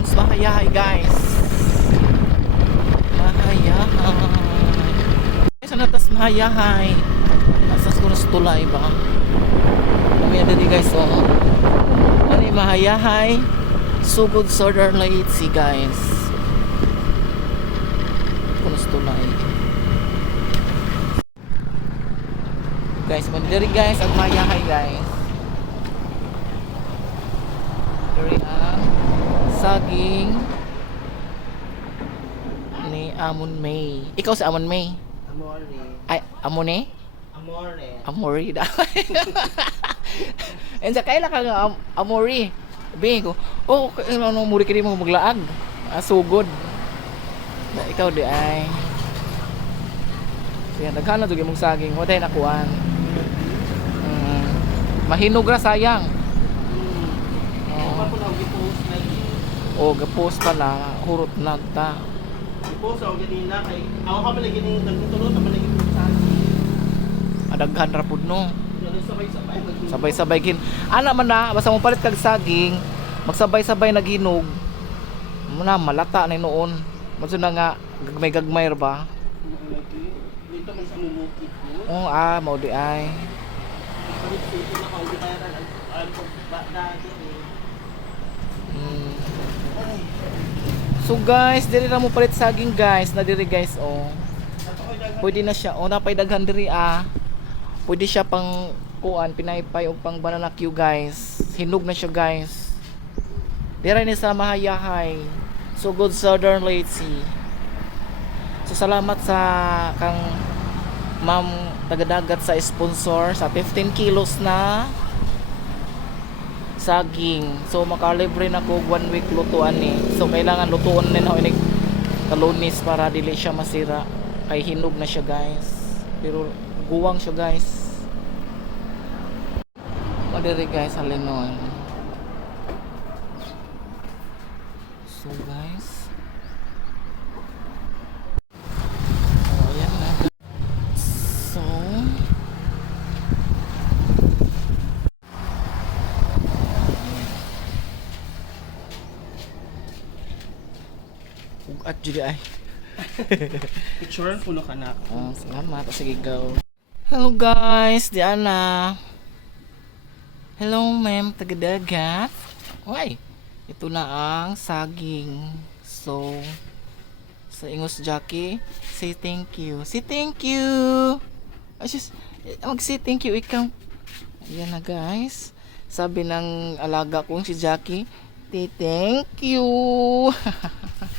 sounds mahayahay guys. Mahayahay. Sa natas mahayahay. Nasa kuras tulay ba? Kami dali guys oh ano yung mahayahay. Sugod southern lights si guys. Kuras tulay. Guys mandiri guys ang mahayahay guys Diri ang saging ni Amon May. Ikaw si Amon May. Amore. Ay, Amone? Amore. Amori da. And sa kaila ka nga am- Amori. Sabihin ko, oh, ano ano muri kini mo maglaag. Ah, sugod. Na, ikaw di ay. Yan, daghana to mong saging. Wa tayo nakuan. Mm. Mahinog ra sayang. Ako Oh, pa po na i-post na oh gapos pala. Hurot na ta. i-post ako ganina kay ako ka pala ganina nagtutulot ka pala yung sa. Adaghan ra pud no. Sabay-sabay kin. Ana man na, basta mo palit kag saging, magsabay-sabay naghinog. Muna malata na noon. Maso na nga gagmay-gagmay ra ba? Dito man sa mumukit. Oh, ah, mao di ay. Palit So guys, diri ra mo palit saging guys, na diri guys oh. Pwede na siya. Oh, napay daghan diri ah. Pwede siya pang kuan, pinaypay o pang banana Q guys. Hinog na siya guys. Dira ni sa mahayahay. So good southern sea. So salamat sa kang ma'am tagadagat sa sponsor sa 15 kilos na saging. So makalibre na ko one week lutuan ni. So kailangan lutuan din ako inig kalunis para dili siya masira. Kay hinog na siya guys. Pero guwang siya guys. Madiri guys halinon. So guys. Oh, ayan na. So, at judi ay. Picture puno ka na. Oh, salamat. Sige, go. Hello guys, di ana. Hello ma'am, tagadagat. Uy, ito na ang saging. So, sa Ingos Jackie, say thank you. Say thank you. Ay, sus, eh, mag-say thank you ikaw. Ayan na guys. Sabi ng alaga kong si Jackie, "Say thank you.